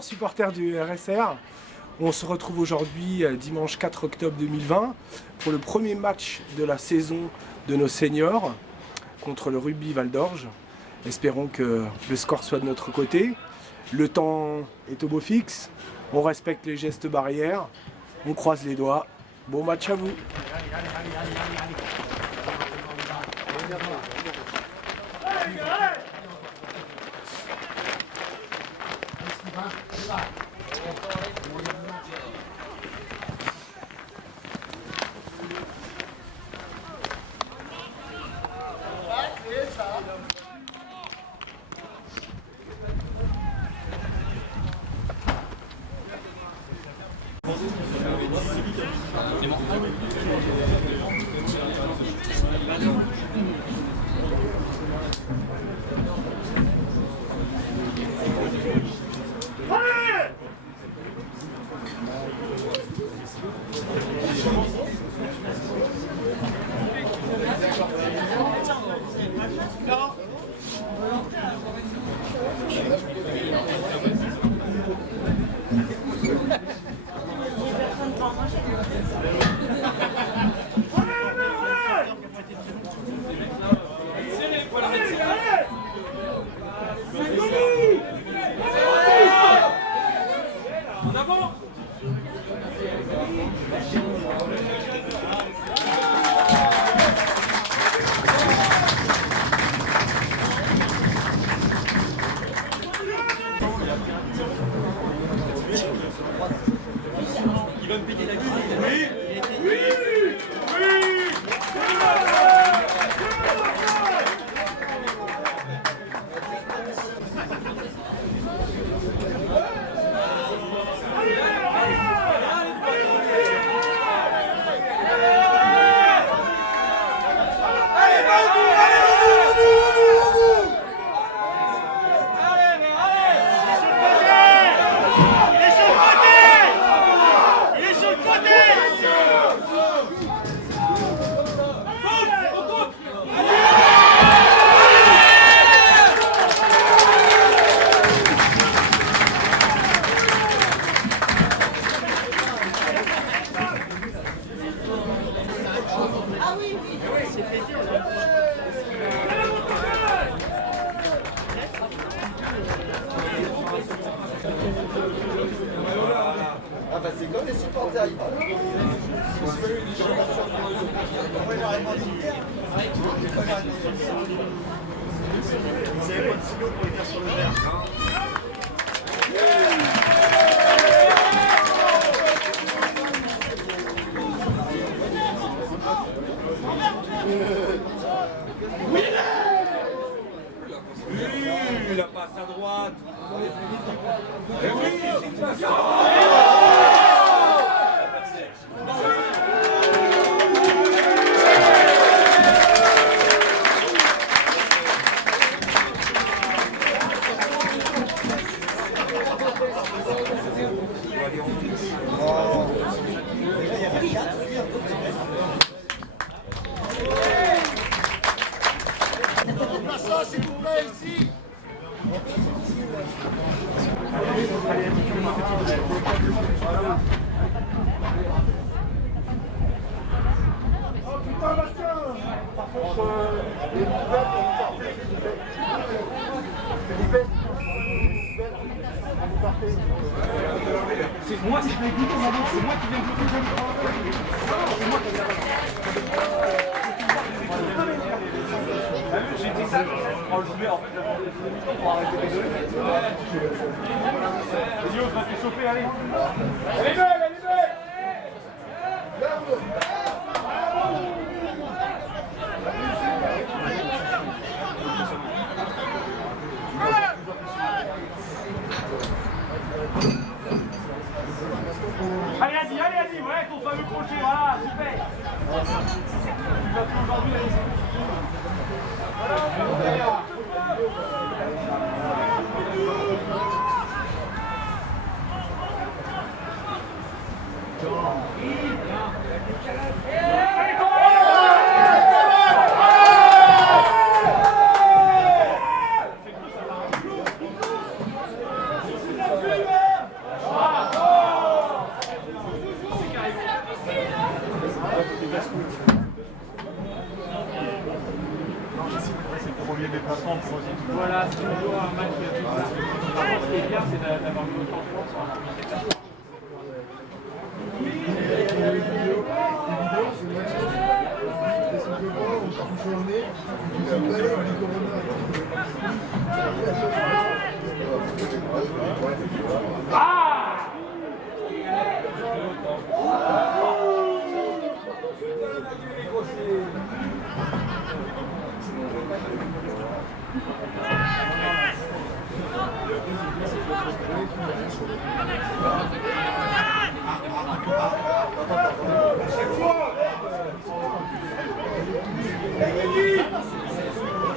Bonjour supporters du RSR, on se retrouve aujourd'hui dimanche 4 octobre 2020 pour le premier match de la saison de nos seniors contre le Rugby Val d'Orge. Espérons que le score soit de notre côté. Le temps est au beau fixe, on respecte les gestes barrières, on croise les doigts. Bon match à vous. Il va me piquer la gueule. Oui. Ah bah c'est comme les supporters. Vous avez pas de silo pour les faire sur le verre. La passe à droite. Et oui, c'est Ça, s'il vous plaît, ici. Oh putain, Bastien. Par contre, les poubelles, on vous partez, s'il vous plaît. Les poubelles, vous partez. C'est moi, c'est les goûters, madame, c'est moi qui viens de goûter. C'est moi qui viens de j'ai dit ça, je voulais en fait pour arrêter les deux. Les autres, va t'échauffer, allez. Elle est belle, elle est belle. Allez, ouais, ton fameux crochet, voilà, super. Tu vas plus aujourd'hui, allez, Allez, déplacements pour aussi. Voilà, c'est toujours un match de déplacement. Par contre, ce qui est bien, c'est d'avoir mis autant de points sur un déplacement.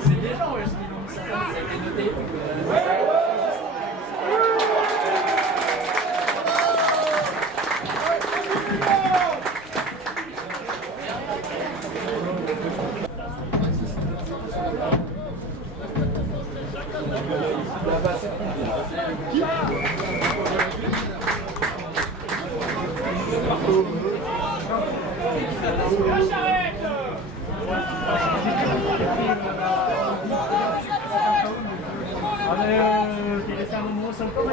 C'est déjà où est-ce qu'ils ont ça a été noté. Quieres estar un mozo como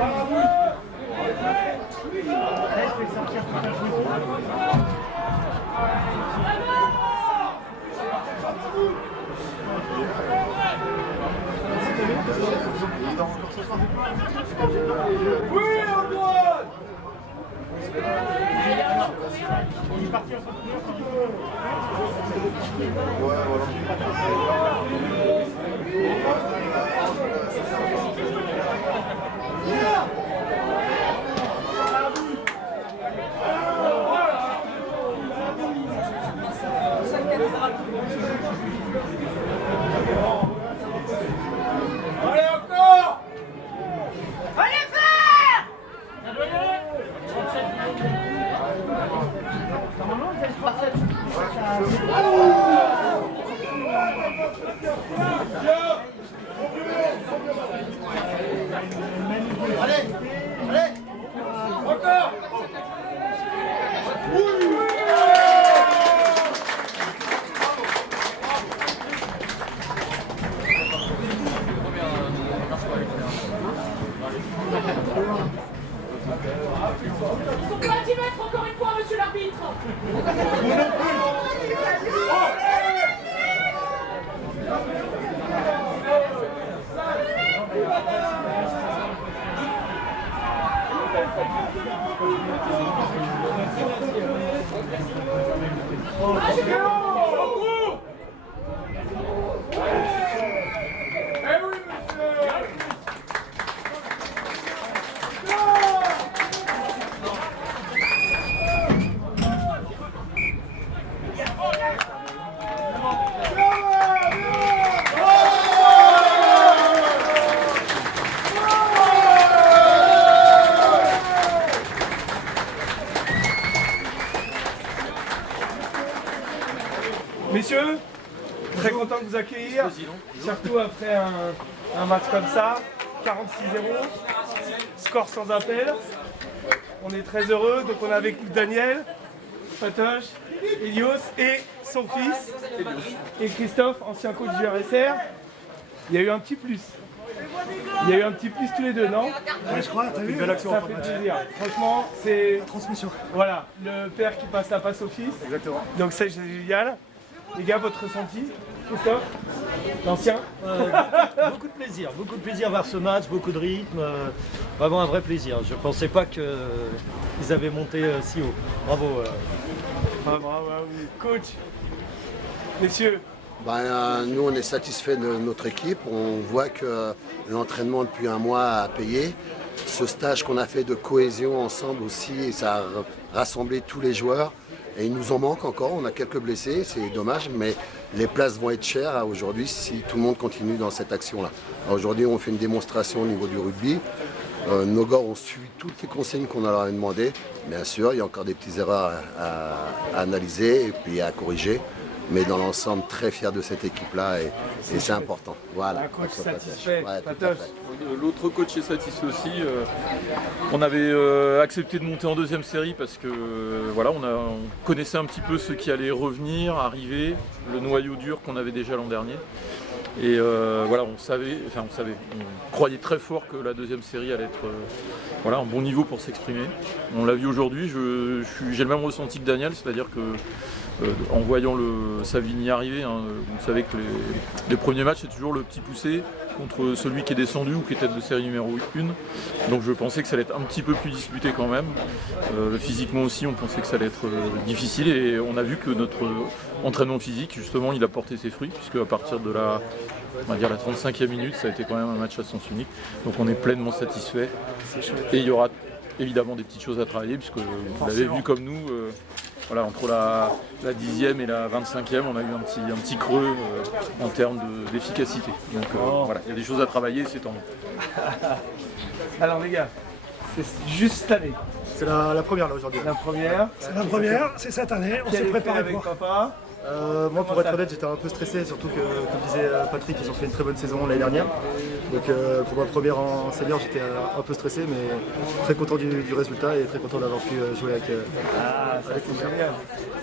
Oui, Antoine! Allez, encore! Allez faire! Allez! Allez! Encore! Ils sont pas à 10 mètres encore une fois, monsieur l'arbitre. Messieurs, très content de vous accueillir, surtout après un match comme ça, 46-0, score sans appel. On est très heureux, donc on a avec nous Daniel, Fatoche, Elios et son fils, et Christophe, ancien coach du RSR. Il y a eu un petit plus. Il y a eu un petit plus tous les deux, non? Ouais, je crois, t'as vu? Ça fait plaisir. Franchement, c'est Transmission. voilà, le père qui passe la passe au fils. Exactement. Donc ça, c'est génial. Les gars, votre ressenti, Christophe, l'ancien? Beaucoup de plaisir à voir ce match, beaucoup de rythme, vraiment un vrai plaisir. Je ne pensais pas qu'ils avaient monté si haut. Bravo. Ah, bravo, oui. Coach, messieurs, Nous, on est satisfait de notre équipe. On voit que l'entraînement depuis un mois a payé. Ce stage qu'on a fait de cohésion ensemble aussi, ça a rassemblé tous les joueurs. Et il nous en manque encore, on a quelques blessés, c'est dommage, mais les places vont être chères aujourd'hui si tout le monde continue dans cette action-là. Aujourd'hui, on fait une démonstration au niveau du rugby. Nos gars ont suivi toutes les consignes qu'on leur a demandées. Bien sûr, il y a encore des petites erreurs à analyser et puis à corriger. Mais dans l'ensemble, très fier de cette équipe-là et c'est important. Voilà. un coach satisfait, Ouais, tout à Fatoche. fait. L'autre coach est satisfait aussi. On avait accepté de monter en deuxième série parce que voilà, on connaissait un petit peu ceux qui allaient revenir, arriver, le noyau dur qu'on avait déjà l'an dernier. Et voilà, on croyait très fort que la deuxième série allait être un bon niveau pour s'exprimer. On l'a vu aujourd'hui, j'ai le même ressenti que Daniel, c'est-à-dire que en voyant le Savigny arriver, hein, vous savez que les premiers matchs c'est toujours le petit poussé contre celui qui est descendu ou qui est tête de série numéro 1. Donc je pensais que ça allait être un petit peu plus disputé quand même. Physiquement aussi, on pensait que ça allait être difficile et on a vu que notre entraînement physique, justement, il a porté ses fruits puisque à partir de la 35e minute, ça a été quand même un match à sens unique. Donc on est pleinement satisfait. Et il y aura évidemment des petites choses à travailler puisque vous l'avez vu comme nous. Entre la 10e et la 25e, on a eu un petit creux en termes d'efficacité. Donc il y a des choses à travailler, c'est tant mieux. Alors les gars, c'est juste cette année. C'est la première là aujourd'hui. La première. C'est la première, c'est cette année, on s'est préparé avec pour. papa. Moi pour être honnête j'étais un peu stressé, surtout que comme disait Patrick, ils ont fait une très bonne saison l'année dernière. Donc pour ma première en senior j'étais un peu stressé mais très content du résultat et très content d'avoir pu jouer avec C'est génial.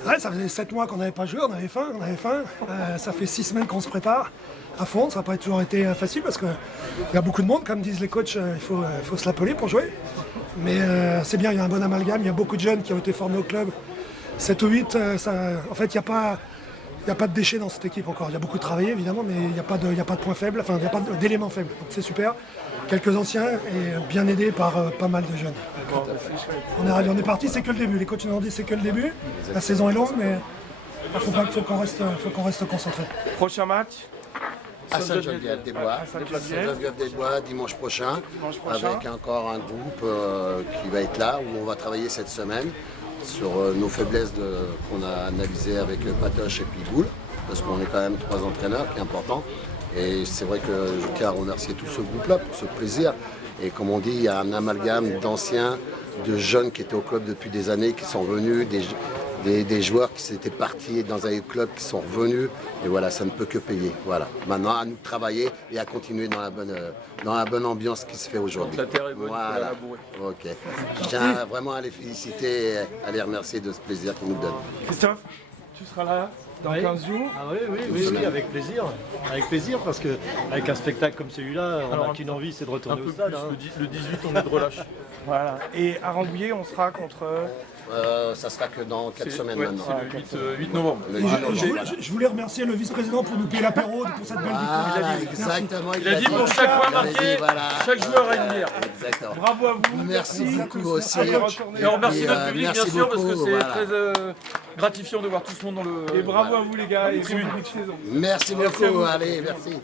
Ouais, ça faisait 7 mois qu'on n'avait pas joué, on avait faim. Ça fait 6 semaines qu'on se prépare à fond, ça n'a pas toujours été facile parce qu'il y a beaucoup de monde, comme disent les coachs, il faut se l'appeler pour jouer. Mais c'est bien, il y a un bon amalgame, il y a beaucoup de jeunes qui ont été formés au club. 7 ou 8, en fait, il n'y a pas de déchets dans cette équipe encore. Il y a beaucoup de travail évidemment, mais il n'y a pas de points faibles, il n'y a pas d'éléments faibles. Donc c'est super. Quelques anciens et bien aidés par pas mal de jeunes. On est parti, c'est que le début. Les coachs nous ont dit c'est que le début. La saison est longue, mais il faut qu'on reste concentré. Prochain match À Sainte-Geneviève-des-Bois, Sainte-Geneviève. dimanche prochain, avec encore un groupe qui va être là, où on va travailler cette semaine sur nos faiblesses qu'on a analysées avec Patoche et puis Boule, parce qu'on est quand même 3 entraîneurs, qui est important. Et c'est vrai que je tiens à remercier tout ce groupe-là pour ce plaisir. Et comme on dit, il y a un amalgame d'anciens, de jeunes qui étaient au club depuis des années, qui sont venus, des joueurs qui s'étaient partis dans un club qui sont revenus. Et voilà, ça ne peut que payer. Voilà. Maintenant, à nous de travailler et à continuer dans la bonne ambiance qui se fait aujourd'hui. La terre est bonne, voilà. Ok. Je tiens vraiment à les féliciter et à les remercier de ce plaisir qu'ils nous donnent. Christophe, tu seras là dans 15 jours. Ah oui, avec plaisir. Avec plaisir parce qu'avec un spectacle comme celui-là, on n'a qu'une envie, c'est de Un retourner peu au stade. plus, le 18 on est de relâche. Voilà. Et à Rambouillet, on sera contre. Ça sera que dans 4 semaines Ouais, maintenant. c'est le 8 novembre. Le 8 novembre, voilà. Je voulais remercier le vice-président pour nous payer l'apéro pour cette belle victoire. Voilà, exactement. Il a dit pour chaque point marqué, chaque joueur a une bière. Exactement. Bravo à vous. Merci beaucoup aussi. Allez, retournez. Et on remercie Et, notre public bien merci sûr parce que beaucoup, c'est voilà. très gratifiant de voir tout ce monde dans le. Et bravo à vous les gars et bonne saison. Merci beaucoup. Allez, merci.